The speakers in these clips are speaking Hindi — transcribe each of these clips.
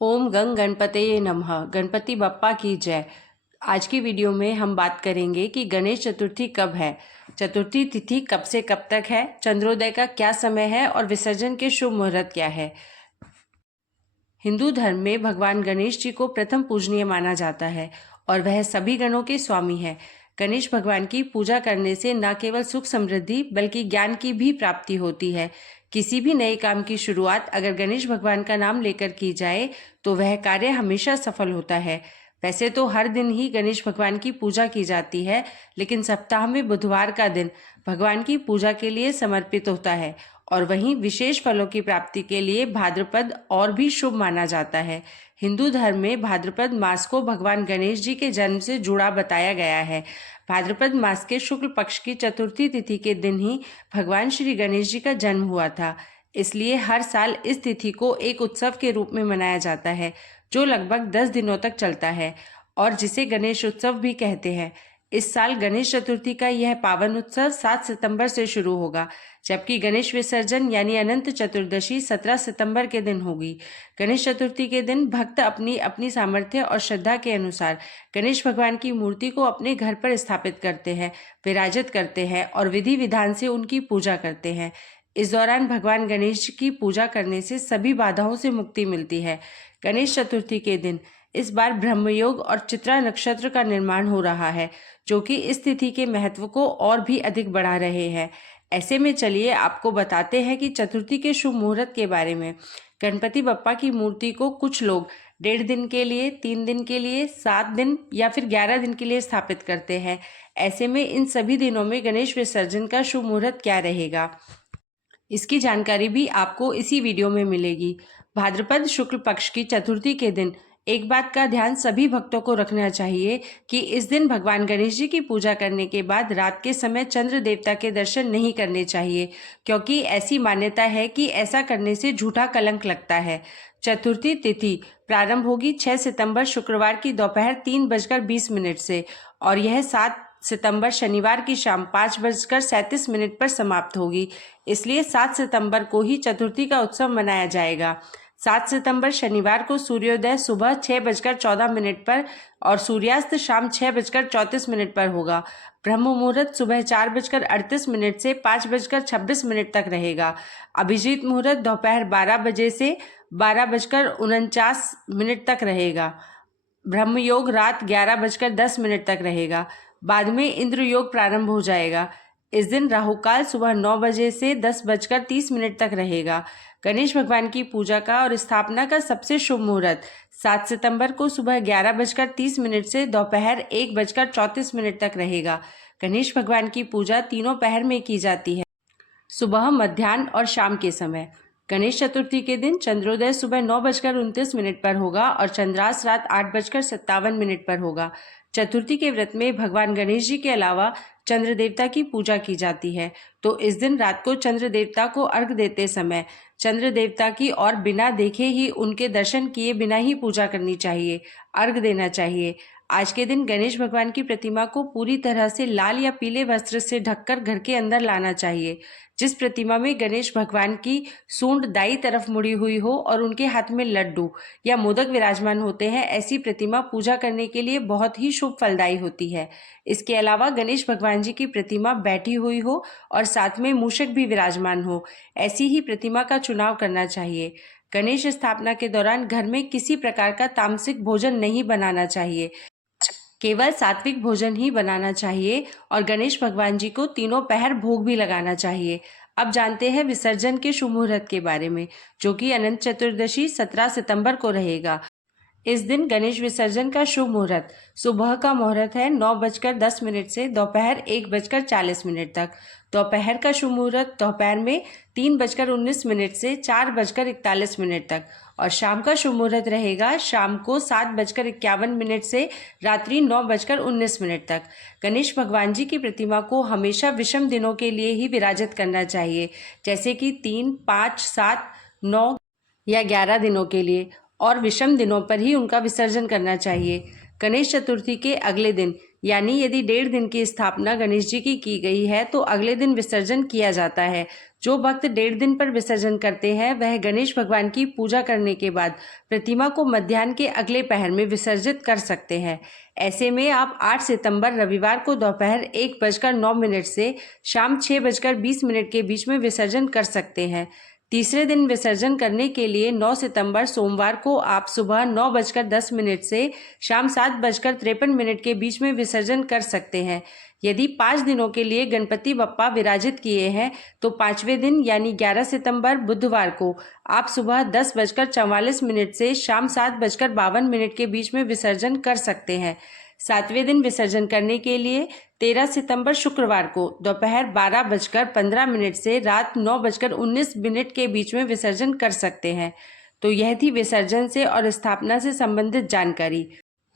ओम गंग गणपतये नमः। गणपति बप्पा की जय। आज की वीडियो में हम बात करेंगे कि गणेश चतुर्थी कब है, चतुर्थी तिथि कब से कब तक है, चंद्रोदय का क्या समय है और विसर्जन के शुभ मुहूर्त क्या है। हिंदू धर्म में भगवान गणेश जी को प्रथम पूजनीय माना जाता है और वह सभी गणों के स्वामी है। गणेश भगवान की पूजा करने से न केवल सुख समृद्धि बल्कि ज्ञान की भी प्राप्ति होती है। किसी भी नए काम की शुरुआत अगर गणेश भगवान का नाम लेकर की जाए तो वह कार्य हमेशा सफल होता है। वैसे तो हर दिन ही गणेश भगवान की पूजा की जाती है, लेकिन सप्ताह में बुधवार का दिन भगवान की पूजा के लिए समर्पित होता है और वहीं विशेष फलों की प्राप्ति के लिए भाद्रपद और भी शुभ माना जाता है। हिंदू धर्म में भाद्रपद मास को भगवान गणेश जी के जन्म से जुड़ा बताया गया है। भाद्रपद मास के शुक्ल पक्ष की चतुर्थी तिथि के दिन ही भगवान श्री गणेश जी का जन्म हुआ था। इसलिए हर साल इस तिथि को एक उत्सव के रूप में मनाया जाता है जो लगभग 10 दिनों तक चलता है और जिसे गणेश उत्सव भी कहते हैं। इस साल गणेश चतुर्थी का यह पावन उत्सव 7 सितंबर से शुरू होगा, जबकि गणेश विसर्जन यानी अनंत चतुर्दशी 17 सितंबर के दिन होगी। गणेश चतुर्थी के दिन भक्त अपनी अपनी सामर्थ्य और श्रद्धा के अनुसार गणेश भगवान की मूर्ति को अपने घर पर स्थापित करते हैं, विराजित करते हैं और विधि विधान से उनकी पूजा करते हैं। इस दौरान भगवान गणेश की पूजा करने से सभी बाधाओं से मुक्ति मिलती है। गणेश चतुर्थी के दिन इस बार ब्रह्मयोग और चित्रा नक्षत्र का निर्माण हो रहा है, जो कि इस तिथि के महत्व को और भी अधिक बढ़ा रहे हैं। ऐसे में चलिए आपको बताते हैं कि चतुर्थी के शुभ मुहूर्त के बारे में। गणपति बप्पा की मूर्ति को कुछ लोग 1.5 दिन के लिए, 3 दिन के लिए, 7 दिन या फिर 11 दिन के लिए स्थापित करते हैं। ऐसे में इन सभी दिनों में गणेश विसर्जन का शुभ मुहूर्त क्या रहेगा, इसकी जानकारी भी आपको इसी वीडियो में मिलेगी। भाद्रपद शुक्ल पक्ष की चतुर्थी के दिन एक बात का ध्यान सभी भक्तों को रखना चाहिए कि इस दिन भगवान गणेश जी की पूजा करने के बाद रात के समय चंद्र देवता के दर्शन नहीं करने चाहिए, क्योंकि ऐसी मान्यता है कि ऐसा करने से झूठा कलंक लगता है। चतुर्थी तिथि प्रारंभ होगी 6 सितंबर शुक्रवार की दोपहर 3:20 से और यह 7 सितंबर शनिवार की शाम 5:37 पर समाप्त होगी। इसलिए 7 सितंबर को ही चतुर्थी का उत्सव मनाया जाएगा। 7 सितंबर शनिवार को सूर्योदय सुबह 6:14 पर और सूर्यास्त शाम 6:34 पर होगा। ब्रह्म मुहूर्त सुबह 4:38 से 5:26 तक रहेगा। अभिजीत मुहूर्त दोपहर 12 बजे से 12:49 तक रहेगा। ब्रह्म योग रात 11:10 तक रहेगा। बाद में इंद्र योग प्रारंभ हो जाएगा। इस दिन राहुकाल सुबह 9 बजे से 10:30 तक रहेगा। गणेश भगवान की पूजा का और स्थापना का सबसे शुभ मुहूर्त 7 सितंबर को सुबह 11:30 से दोपहर 1:34 तक रहेगा। गणेश भगवान की पूजा तीनों पहर में की जाती है, सुबह, मध्याह्न और शाम के समय। गणेश चतुर्थी के दिन चंद्रोदय सुबह 9:29 पर होगा और चंद्रास रात 8:57 पर होगा। चतुर्थी के व्रत में भगवान गणेश जी के अलावा चंद्र देवता की पूजा की जाती है, तो इस दिन रात को चंद्र देवता को अर्घ देते समय चंद्र देवता की और बिना देखे ही उनके दर्शन किए बिना ही पूजा करनी चाहिए, अर्घ देना चाहिए। आज के दिन गणेश भगवान की प्रतिमा को पूरी तरह से लाल या पीले वस्त्र से ढककर घर के अंदर लाना चाहिए। जिस प्रतिमा में गणेश भगवान की सूंड दाईं तरफ मुड़ी हुई हो और उनके हाथ में लड्डू या मोदक विराजमान होते हैं, ऐसी प्रतिमा पूजा करने के लिए बहुत ही शुभ फलदायी होती है। इसके अलावा गणेश भगवान जी की प्रतिमा बैठी हुई हो और साथ में मूषक भी विराजमान हो, ऐसी ही प्रतिमा का चुनाव करना चाहिए। गणेश स्थापना के दौरान घर में किसी प्रकार का तामसिक भोजन नहीं बनाना चाहिए, केवल सात्विक भोजन ही बनाना चाहिए और गणेश भगवान जी को तीनों पहर भोग भी लगाना चाहिए। अब जानते हैं विसर्जन के शुभ मुहूर्त के बारे में, जो कि अनंत चतुर्दशी 17 सितंबर को रहेगा। इस दिन गणेश विसर्जन का शुभ मुहूर्त सुबह का मुहूर्त है 9:10 से दोपहर 1:40 तक। दोपहर का शुभ मुहूर्त दोपहर में 3:19 से 4:41 तक और शाम का शुभ मुहूर्त रहेगा शाम को 7:51 से रात्रि 9:19 तक। गणेश भगवान जी की प्रतिमा को हमेशा विषम दिनों के लिए ही विराजित करना चाहिए, जैसे कि 3, 5, 7, 9 या 11 दिनों के लिए, और विषम दिनों पर ही उनका विसर्जन करना चाहिए। गणेश चतुर्थी के अगले दिन यानी यदि 1.5 दिन की स्थापना गणेश जी की गई है तो अगले दिन विसर्जन किया जाता है। जो भक्त 1.5 दिन पर विसर्जन करते हैं वह गणेश भगवान की पूजा करने के बाद प्रतिमा को मध्याह्न के अगले पहर में विसर्जित कर सकते हैं। ऐसे में आप 8 सितंबर रविवार को दोपहर 1:09 से शाम 6:20 के बीच में विसर्जन कर सकते हैं। तीसरे दिन विसर्जन करने के लिए 9 सितंबर सोमवार को आप सुबह 9:10 से शाम 7:53 के बीच में विसर्जन कर सकते हैं। यदि 5 दिनों के लिए गणपति बप्पा विराजित किए हैं तो 5वें दिन यानी 11 सितंबर बुधवार को आप सुबह 10:44 से शाम 7:52 के बीच में विसर्जन कर सकते हैं। 7वें दिन विसर्जन करने के लिए 13 सितंबर शुक्रवार को दोपहर 12:15 से रात 9:19 के बीच में विसर्जन कर सकते हैं। तो यह थी विसर्जन से और स्थापना से संबंधित जानकारी।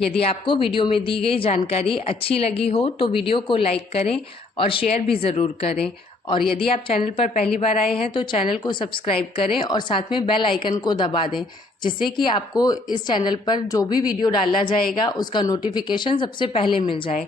यदि आपको वीडियो में दी गई जानकारी अच्छी लगी हो तो वीडियो को लाइक करें और शेयर भी ज़रूर करें। और यदि आप चैनल पर पहली बार आए हैं तो चैनल को सब्सक्राइब करें और साथ में बेल आइकन को दबा दें, जिससे कि आपको इस चैनल पर जो भी वीडियो डाला जाएगा उसका नोटिफिकेशन सबसे पहले मिल जाए।